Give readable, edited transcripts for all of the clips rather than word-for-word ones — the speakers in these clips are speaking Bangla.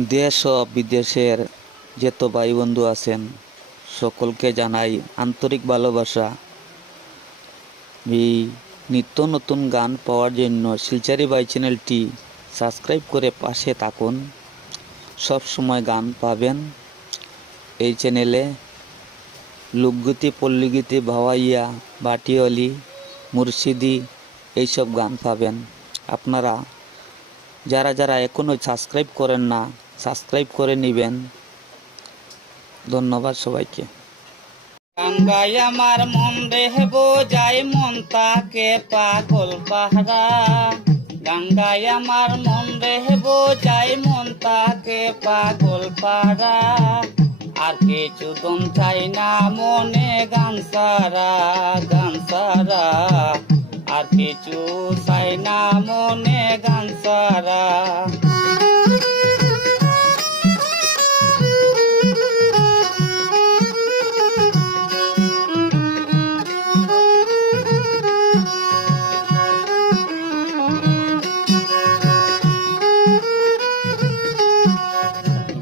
দেশ ও বিদেশের যত ভাই বন্ধু আছেন সকলকে জানাই আন্তরিক ভালোবাসা। এই নিত্য নতুন গান পাওয়ার জন্য শিলচারি বাই চ্যানেলটি সাবস্ক্রাইব করে পাশে থাকুন। সব সময় গান পাবেন এই চ্যানেলে। লোকগীতি, পল্লীগীতি, ভাওয়াইয়া, ভাটিয়ালি, মুর্শিদি এইসব গান পাবেন। আপনারা যারা যারা এখনও সাবস্ক্রাইব করেন না, সাবস্ক্রাইব করে নেবেন। ধন্যবাদ সবাইকে। গঙ্গাই আমার মন রে বোঝাই, মন তাকে পাগল পাহারা। গঙ্গাই আমার মন রে বোঝাই, মন তাকে পাগল পাহারা। আর কিছু দম চাই না মনে গান সারা, গান সারা। আর কিছু চাই না মনে গান সারা।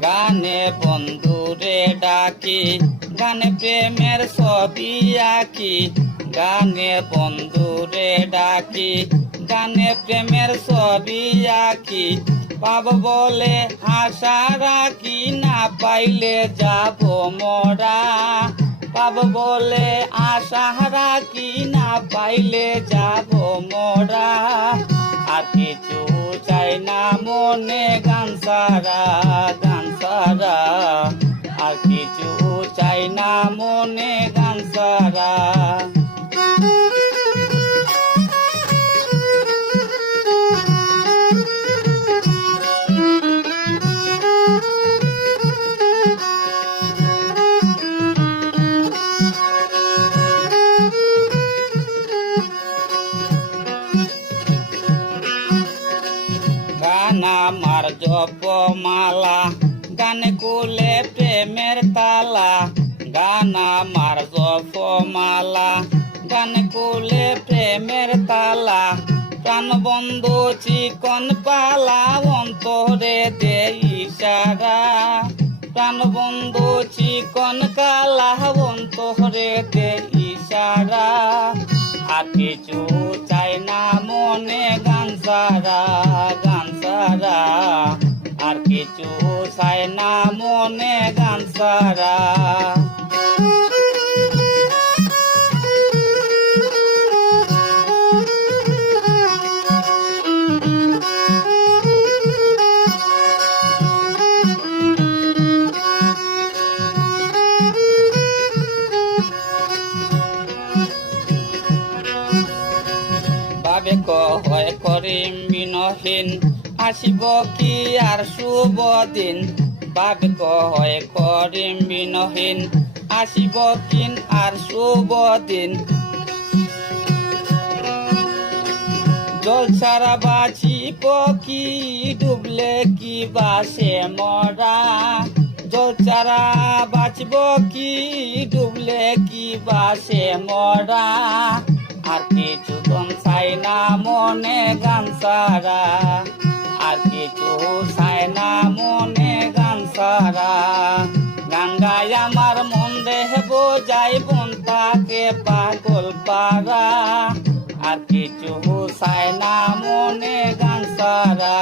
গানে বন্ধুরে ডাকি, গানে প্রেমের ছবি আঁকি। গানে বন্ধুরে ডাকি, গানে প্রেমের ছবি আঁকি। পাব বলে আশা রাখি, না পাইলে যাব মরা। পাব বলে আশা রাখি, না পাইলে যাব মরা। আর কিছু চাই না মনে গান সারা, গান সারা। আর কিছু চাই না মনে গান সারা। গান আমার জপমালা, গানে কুলে প্রেমের তালা। গান আমার জপমালা, গানে কুলে প্রেমের তালা। প্রাণ বন্ধু চিকন পালা, অন্তরে দে ইশারা। প্রাণ বন্ধু চিকন কালা, অন্তরে দে ইশারা। আর কিছু চাই না মনে গান সারা, গান সারা। আর কিছু চাই না মনে গান সারা। বাবে কয় করিম বিনহীন, আসিব কি আর শুভ দিন। বাবে কয় করিম বিনহীন, আসিব কি আর শুভ দিন। জল ছাড়া বাঁচিব কি, ডুবলে কি বাসে মরা। জল ছাড়া বাঁচব কি, ডুবলে কি বাসে মরা। আর কিছু দম চাই না মনে গান সারা। আর কিছু চাই না মনে গান সারা। গঙ্গাই আমার মন রে বোঝাই, মন তাকে পাগল পারা। আর কিছু চাই না মনে গান সারা।